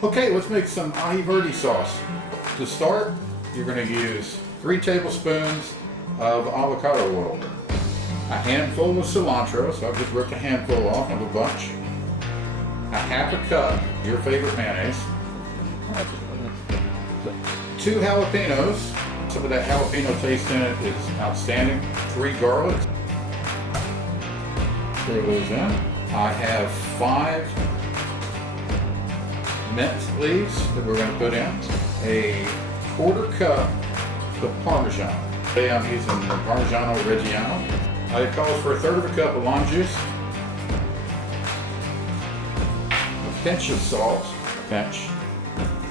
Okay, let's make some Aji Verde sauce. To start, you're going to use 3 tablespoons of avocado oil, a handful of cilantro, so I've just ripped a handful off of a bunch, a half a cup, your favorite mayonnaise, 2 jalapeños, some of that jalapeno taste in it is outstanding, 3 garlics, throw those in. I have 5 mint leaves that we're going to put in, a 1/4 cup of Parmesan. Today I'm using the Parmigiano Reggiano. It calls for 1/3 of a cup of lime juice, a pinch of salt, a pinch,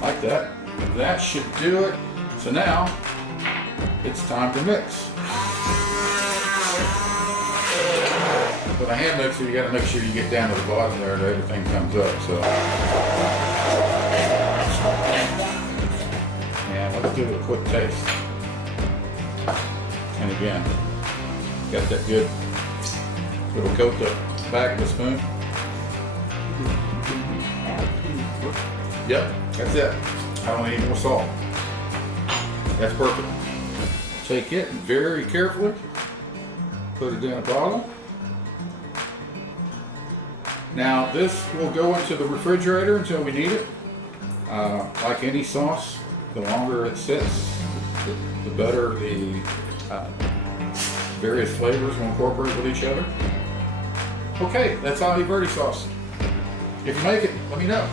like that. That should do it. So now it's time to mix. With a hand mixer, you got to make sure you get down to the bottom there that everything comes up. So, and let's give it a quick taste. And again, got that good little coat the back of the spoon. Yep, that's it. I don't need more salt. That's perfect. Take it very carefully, put it in a bottle. Now this will go into the refrigerator until we need it. Like any sauce, the longer it sits, the better the various flavors will incorporate with each other. Okay, that's Aji Verde sauce. If you make it, let me know.